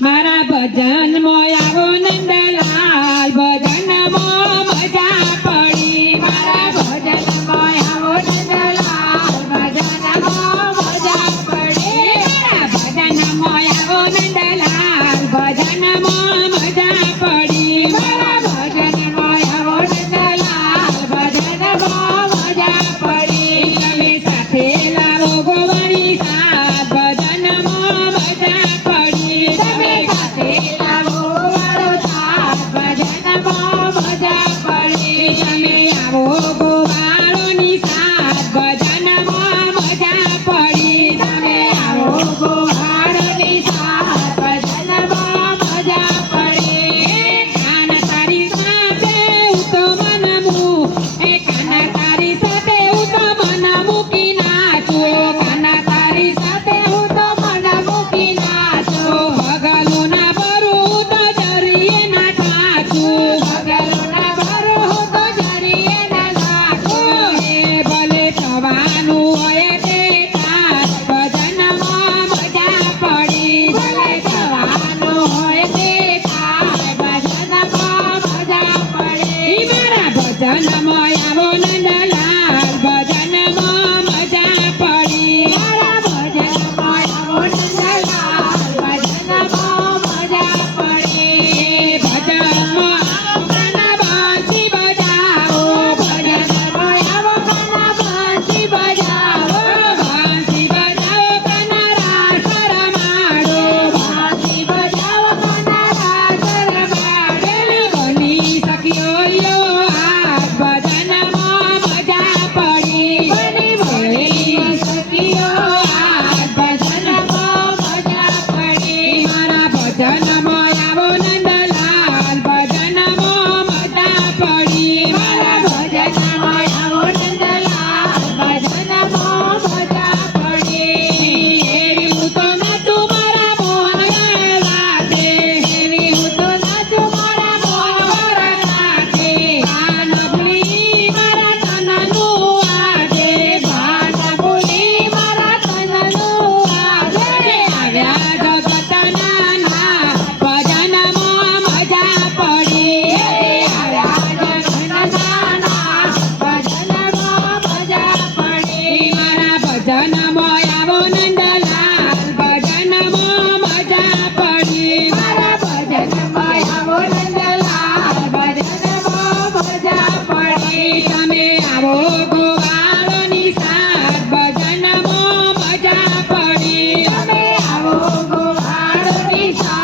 મારા ભજન મોયા ભજન મો મજા પડી. અમે આવો ગોવાળની સા